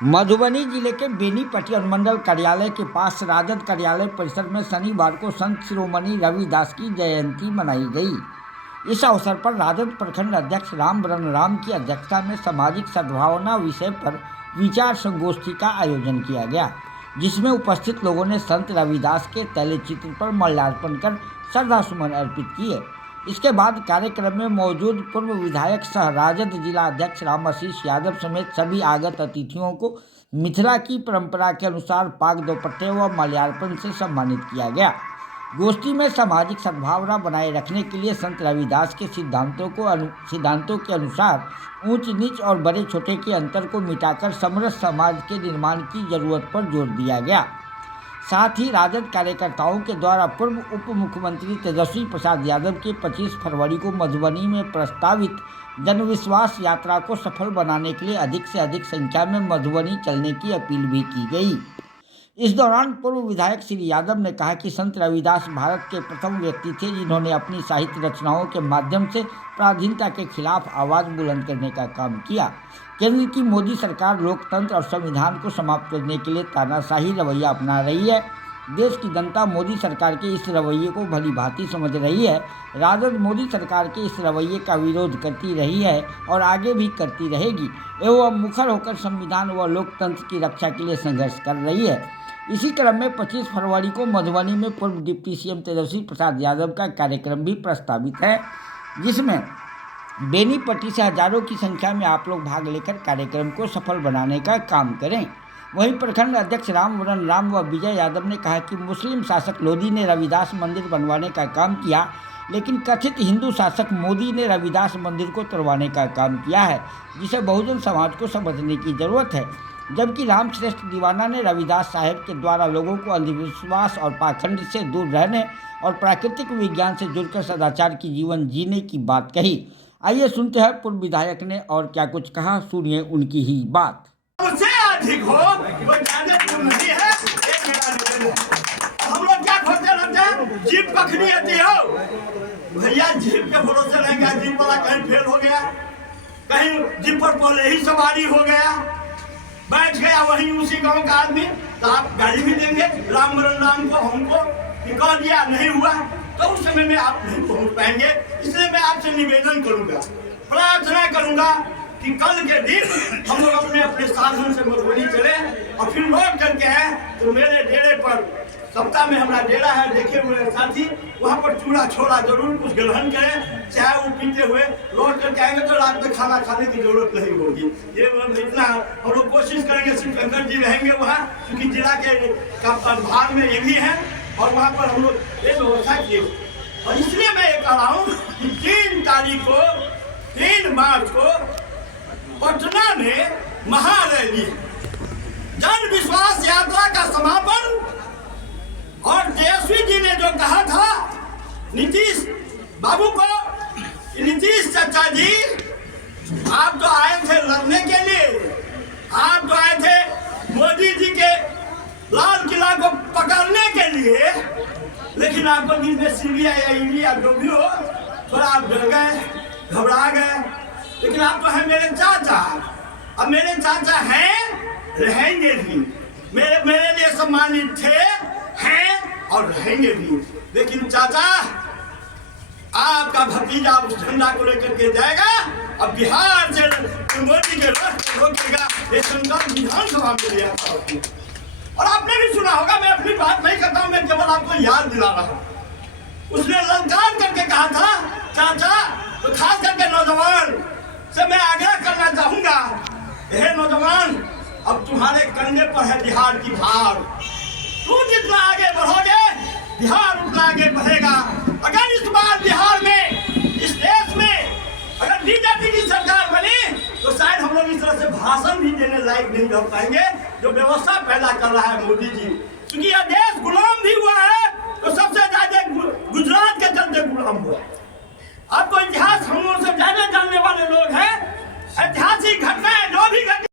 मधुबनी जिले के बेनीपट्टी अनुमंडल कार्यालय के पास राजद कार्यालय परिसर में शनिवार को संत शिरोमणि रविदास की जयंती मनाई गई। इस अवसर पर राजद प्रखंड अध्यक्ष रामवरण राम की अध्यक्षता में सामाजिक सद्भावना विषय पर विचार संगोष्ठी का आयोजन किया गया, जिसमें उपस्थित लोगों ने संत रविदास के तैलचित्र पर माल्यार्पण कर श्रद्धासुमन अर्पित किए। इसके बाद कार्यक्रम में मौजूद पूर्व विधायक सह राजद जिला अध्यक्ष रामाशीष यादव समेत सभी आगत अतिथियों को मिथिला की परंपरा के अनुसार पाग दोपट्टे व माल्यार्पण से सम्मानित किया गया। गोष्ठी में सामाजिक सद्भावना बनाए रखने के लिए संत रविदास के सिद्धांतों के अनुसार ऊंच नीच और बड़े छोटे के अंतर को मिटाकर समरस समाज के निर्माण की जरूरत पर जोर दिया गया। साथ ही राजद कार्यकर्ताओं के द्वारा पूर्व उप मुख्यमंत्री तेजस्वी प्रसाद यादव के 25 फरवरी को मधुबनी में प्रस्तावित जनविश्वास यात्रा को सफल बनाने के लिए अधिक से अधिक संख्या में मधुबनी चलने की अपील भी की गई। इस दौरान पूर्व विधायक श्री यादव ने कहा कि संत रविदास भारत के प्रथम व्यक्ति थे जिन्होंने अपनी साहित्य रचनाओं के माध्यम से पराधीनता के खिलाफ आवाज़ बुलंद करने का काम किया। केंद्र की मोदी सरकार लोकतंत्र और संविधान को समाप्त करने के लिए तानाशाही रवैया अपना रही है। देश की जनता मोदी सरकार के इस रवैये को भली भांति समझ रही है। राजद मोदी सरकार के इस रवैये का विरोध करती रही है और आगे भी करती रहेगी एवं मुखर होकर संविधान व लोकतंत्र की रक्षा के लिए संघर्ष कर रही है। इसी क्रम में 25 फरवरी को मधुबनी में पूर्व डिप्टी सीएम तेजस्वी प्रसाद यादव का कार्यक्रम भी प्रस्तावित है, जिसमें बेनीपट्टी से हजारों की संख्या में आप लोग भाग लेकर कार्यक्रम को सफल बनाने का काम करें। वहीं प्रखंड अध्यक्ष रामवरण राम व विजय यादव ने कहा कि मुस्लिम शासक लोधी ने रविदास मंदिर बनवाने का काम किया, लेकिन कथित हिंदू शासक मोदी ने रविदास मंदिर को तोड़वाने का काम किया है, जिसे बहुजन समाज को समझने की जरूरत है। जबकि रामश्रेष्ठ दीवाना ने रविदास साहब के द्वारा लोगों को अंधविश्वास और पाखंड से दूर रहने और प्राकृतिक विज्ञान से जुड़कर सदाचार की जीवन जीने की बात कही। आइए सुनते हैं पूर्व विधायक ने और क्या कुछ कहा, सुनिए उनकी ही बात। अधिक हो वो नहीं है। हम लोग क्या खोजते रहते हैं, जीप पकड़ी आती हो भैया, जीप के भरोसे रहेगा, जीप वाला कहीं फेल हो गया, कहीं जीप पर पहले ही सवारी हो गया, बैठ गया वहीं उसी गांव का आदमी, तो आप गाड़ी भी देंगे रामवरण राम को, हमको कह दिया नहीं हुआ तो उस समय में आप नहीं पहुंच पाएंगे। इसलिए मैं आपसे निवेदन करूंगा, प्रार्थना करूंगा कि कल के दिन हम लोग अपने अपने साधन से मधुबनी चले और फिर लौट करके आए तो मेरे डेरे पर सप्ताह में हमारा डेरा है, देखे हुए साथी, वहाँ पर चूड़ा छोड़ा जरूर कुछ ग्रहण करें, चाय वो पीते हुए लौट करके आएंगे तो रात में खाना खाने की जरूरत नहीं होगी। ये इतना हम लोग कोशिश करेंगे। श्री शंकर जी रहेंगे वहाँ, क्योंकि जिला के भाग में ये भी है और वहाँ पर हम लोग ये व्यवस्था किए। और इसलिए मैं ये कह रहा हूँ कि 3 मार्च को पटना में महारैली, जन विश्वास यात्रा का समापन। और तेजस्वी जी ने जो कहा था नीतीश बाबू को, नीतीश चाचा जी आप तो आए थे लड़ने के लिए, आप तो आए थे मोदी जी के लाल किला को पकड़ने के लिए, लेकिन आपको जिसने सीबीआई या ईडी या जो भी हो थोड़ा आप डर गए, घबरा गए। लेकिन आप तो हैं मेरे चाचा, अब मेरे चाचा हैं, रहेंगे भी, मेरे लिए सम्मानित थे, हैं और रहेंगे भी। लेकिन चाचा आपका भतीजा उस झंडा को लेकर के जाएगा, अब बिहार से मोदी के राष्ट्र रोकेगा, ये संकल्प विधानसभा में लिया था। और आपने भी सुना होगा, मैं अपनी बात नहीं करता हूं, मैं केवल आपको याद दिला रहा हूं। उसने ललकार करके कहा था चाचा, तो खास करके नौजवान से मैं आग्रह करना चाहूंगा, हे नौजवान, अब तुम्हारे कंधे पर है बिहार की भार, तुम जितना आगे बढ़ोगे बिहार उतना आगे बढ़ेगा। अगर इस बार बिहार में, इस देश में अगर बीजेपी की सरकार बनी तो शायद हम लोग इस तरह से भाषण भी देने लायक नहीं रह पाएंगे जो व्यवस्था पैदा कर रहा है मोदी जी। क्योंकि यह देश गुलाम भी हुआ है तो सबसे ज्यादा गुजरात के चलते गुलाम हुआ है। आपको इतिहास हम लोग से ज्यादा जानने वाले लोग हैं, ऐतिहासिक घटनाएं जो भी घटी